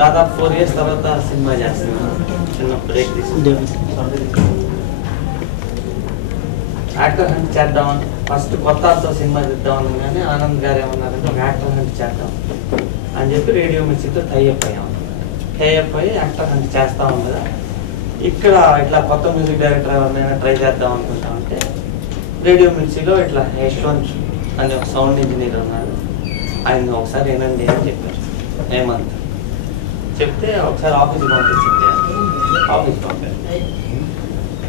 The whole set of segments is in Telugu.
దాదాపు 4 years తర్వాత సినిమా చేస్తున్నాను. చిన్న బ్రేక్ తీసుకుంటాను. యాక్టర్ హంట్ చేద్దామని ఫస్ట్ కొత్తతో సినిమా చేద్దామని కానీ ఆనంద్ గారు ఏమన్నారంటే ఒక యాక్టర్ హంట్ చేద్దాం అని చెప్పి రేడియో మిర్చితో టైఅప్ అయ్యాము. టైఅప్ అయ్యి యాక్టర్ హంట్ చేస్తా ఉండగా ఇక్కడ ఇట్లా కొత్త మ్యూజిక్ డైరెక్టర్ ఎవరినైనా ట్రై చేద్దాం అనుకుంటా ఉంటే రేడియో మిర్చిలో ఇట్లా యశ్వంత్ అనే ఒక సౌండ్ ఇంజనీర్ ఉన్నారు, ఆయన ఒకసారి వినండి అని చెప్పారు. హేమంత్ చెప్తే ఒకసారి ఆఫీస్కి పంపించింది. ఆఫీస్ పంపారు.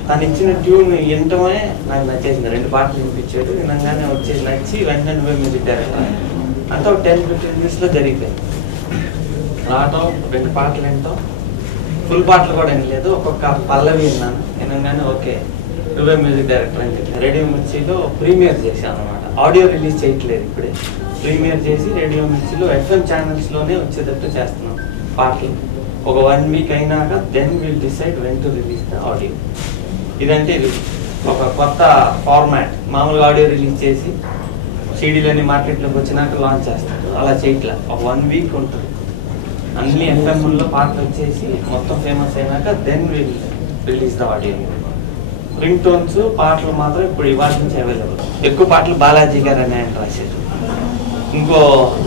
తను ఇచ్చిన ట్యూన్ వినటమే నాకు నచ్చేసింది. 2 పాటలు వినిపించాడు. వినంగానే వచ్చేసి నచ్చి వెంటనే నువ్వే మ్యూజిక్ డైరెక్టర్ అంతా ఒక 10-15 minutesలో జరిగిపోయింది. రావటం, 2 పాటలు వినటం, ఫుల్ పాటలు కూడా వినలేదు, ఒక్కొక్క పల్లవి విన్నాను. వినంగానే ఓకే నువ్వే మ్యూజిక్ డైరెక్టర్ అని చెప్పి రేడియో మిర్చిలో ప్రీమియర్ చేశాను అనమాట. ఆడియో రిలీజ్ చేయట్లేదు ఇప్పుడే, ప్రీమియర్ చేసి రేడియో మిర్చిలో FM ఛానల్స్లోనే వచ్చేటట్టు చేస్తున్నాం పాటలు. ఒక 1 week అయినాక then will decide when to release the audio. ఇదంటే ఇది ఒక కొత్త ఫార్మాట్. మామూలుగా ఆడియో రిలీజ్ చేసి సీడీలన్నీ మార్కెట్లోకి వచ్చినాక లాంచ్ చేస్తారు. అలా చేయట్లా, ఒక 1 week ఉంటుంది. అన్ని ఎఫ్ఎంలో పాటలు వచ్చేసి మొత్తం ఫేమస్ అయినాక then will release the audio. Ringtones పాటలు మాత్రం ఇప్పుడు ఇవాళ నుంచి అవైలబుల్. ఎక్కువ పాటలు బాలాజీ గారు అని ఆయన రాశారు. ఇంకో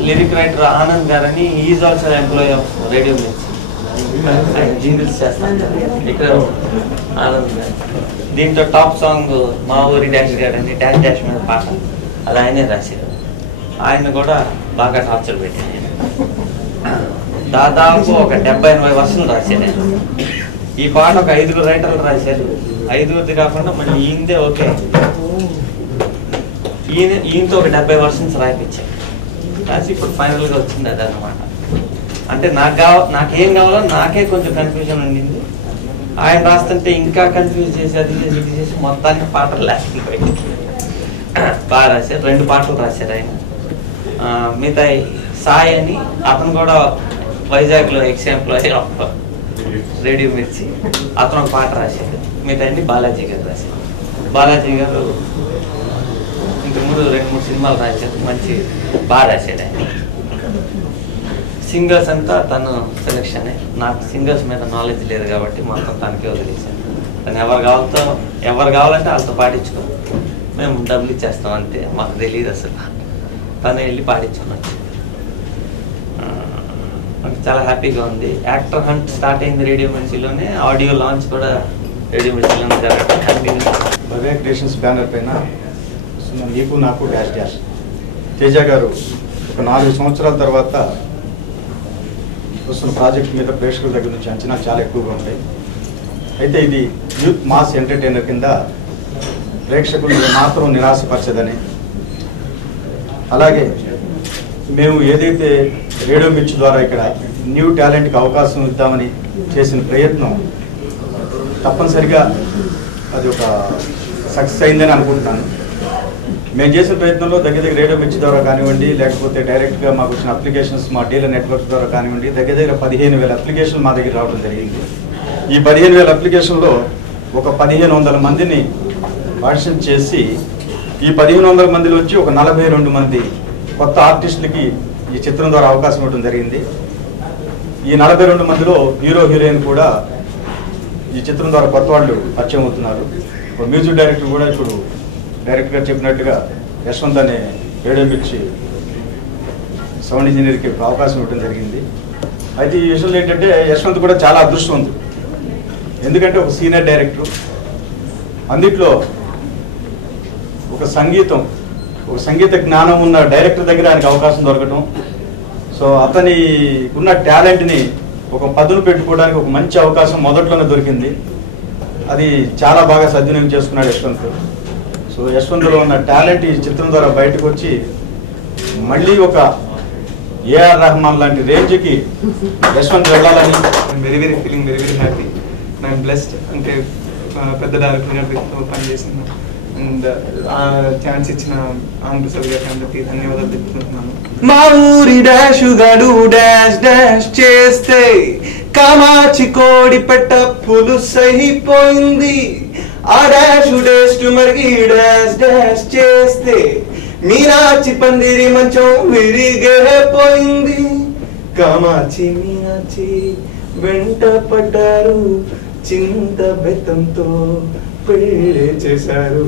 లిరిక్ రైటర్ ఆనంద్ గారు అని, is also employee of radio మిర్చి. ఆయన జింగిల్స్ చేస్తాను ఇక్కడ ఆనంద్ గారు. దీంతో టాప్ సాంగ్ మా ఊరి డాష్ గారు అని డాష్ డాష్ మీద పాట అది ఆయనే రాశారు. ఆయన కూడా బాగా టార్చర్ పెట్టాను. దాదాపు ఒక 70-80 వర్షన్లు రాశారు. ఈ పాట ఒక 5 రైటర్లు రాశారు. 5 కాకుండా మళ్ళీ ఈయనదే ఓకే, ఈయనతో ఒక 70 వర్షన్స్ రాయిపించారు. రాసి ఇప్పుడు ఫైనల్గా వచ్చింది అది అన్నమాట. అంటే నాకేం కావాలో నాకే కొంచెం కన్ఫ్యూజన్ ఉండింది. ఆయన రాస్తుంటే ఇంకా కన్ఫ్యూజ్ చేసి అది చేసి ఇది చేసి మొత్తానికి పాటలు లేకపోయి బాగా రాశారు. 2 పాటలు రాశారు ఆయన. మిగతా సాయి అని అతను కూడా వైజాగ్లో ఎగ్జాంపుల్ ఆఫ్ రేడియో మిర్చి, అతను ఒక పాట రాశాడు. మిగతా అన్ని బాలాజీ గారు రాశారు. బాలాజీ గారు ఇంతకుముందు 2-3 సినిమాలు రాశారు. మంచి బాగా రాశాడు ఆయన. సింగర్స్ అంతా తను సెలెక్షన్. నాకు సింగర్స్ మీద నాలెడ్జ్ లేదు కాబట్టి మొత్తం తనకే వదిలేశాను. తను ఎవరు కావాలంటే వాళ్ళతో పాడించుకో, మేము డబ్బులు ఇచ్చేస్తాం అంతే, మాకు తెలియదు అసలు. తను వెళ్ళి పాడించుకుని వచ్చింది. నాకు చాలా హ్యాపీగా ఉంది. యాక్టర్ హంట్ స్టార్ట్ అయింది రేడియో మిర్చిలోనే, ఆడియో లాంచ్ కూడా రేడియో మిర్చిలోనే జరగడం హ్యాపీగా. భవ్య క్రియేషన్స్ బ్యానర్ పైన నీకు నాకు డాష్ డాష్ తేజ గారు ఒక 4 సంవత్సరాల తర్వాత వస్తున్న ప్రాజెక్ట్ మీద ప్రేక్షకుల దగ్గర నుంచి అంచనాలు చాలా ఎక్కువగా ఉంటాయి. అయితే ఇది యూత్ మాస్ ఎంటర్టైనర్ కింద ప్రేక్షకులు మాత్రం నిరాశపరచదని, అలాగే మేము ఏదైతే రేడియో మిర్చి ద్వారా ఇక్కడ న్యూ టాలెంట్కి అవకాశం ఇద్దామని చేసిన ప్రయత్నం తప్పనిసరిగా అది ఒక సక్సెస్ అయిందని అనుకుంటున్నాను. మేము చేసిన ప్రయత్నంలో దగ్గర రేడియో మిర్చి ద్వారా కానివ్వండి, లేకపోతే డైరెక్ట్గా మాకు వచ్చిన అప్లికేషన్స్ మా డీలర్ నెట్వర్క్ ద్వారా కానివ్వండి, దగ్గర 15,000 అప్లికేషన్లు మా దగ్గర రావడం జరిగింది. ఈ 15,000 అప్లికేషన్లో ఒక 1,500 మందిని ఆడిషన్ చేసి ఈ 1,500 మందిలో వచ్చి ఒక 42 మంది కొత్త ఆర్టిస్టులకి ఈ చిత్రం ద్వారా అవకాశం ఇవ్వడం జరిగింది. ఈ 42 మందిలో హీరో హీరోయిన్ కూడా ఈ చిత్రం ద్వారా కొత్త వాళ్ళు పరిచయం అవుతున్నారు. మ్యూజిక్ డైరెక్టర్ కూడా ఇప్పుడు డైరెక్ట్గా చెప్పినట్టుగా యశ్వంత్ అనే రేడియో మిర్చి సౌండ్ ఇంజనీర్కి అవకాశం ఇవ్వడం జరిగింది. అయితే ఈ విషయంలో ఏంటంటే యశ్వంత్ కూడా చాలా అదృష్టం ఉంది. ఎందుకంటే ఒక సీనియర్ డైరెక్టర్, అందుట్లో ఒక సంగీత జ్ఞానం ఉన్న డైరెక్టర్ దగ్గర ఆయనకు అవకాశం దొరకటం, సో అతని ఉన్న టాలెంట్ని ఒక పదును పెట్టుకోవడానికి ఒక మంచి అవకాశం మొదట్లోనే దొరికింది. అది చాలా బాగా సద్వినియోగం చేసుకున్నాడు యశ్వంత్. సో యశ్వంత్లో ఉన్న టాలెంట్ ఈ చిత్రం ద్వారా బయటకు వచ్చి మళ్ళీ ఒక ఏఆర్ రెహమాన్ లాంటి రేంజ్కి యశ్వంత్ వెళ్ళాలని feeling very happy. I'm blessed. అంటే పెద్ద డైరెక్టర్గా పనిచేసిన అండ్ ఆ ఛాన్స్ ఇచ్చిన ఆంధ్రప్రసాద్ గారికి అందరికీ ధన్యవాదాలు తెలుపుతున్నాను. మా ఊరి డాషుగాడు డాష్ డాష్ చేస్తే కామాచి కోడి పెట్ట పులుసైపోయింది. ఆ డాషు డేస్ట్ మరిగి డాష్ డాష్ చేస్తే మీనాచి పందిరి మంచం విరిగే పోయింది. కామాచి మీనాచి వెంట పడ్డారు, చింత బెత్తంతో పెళ్ళి చేశారు.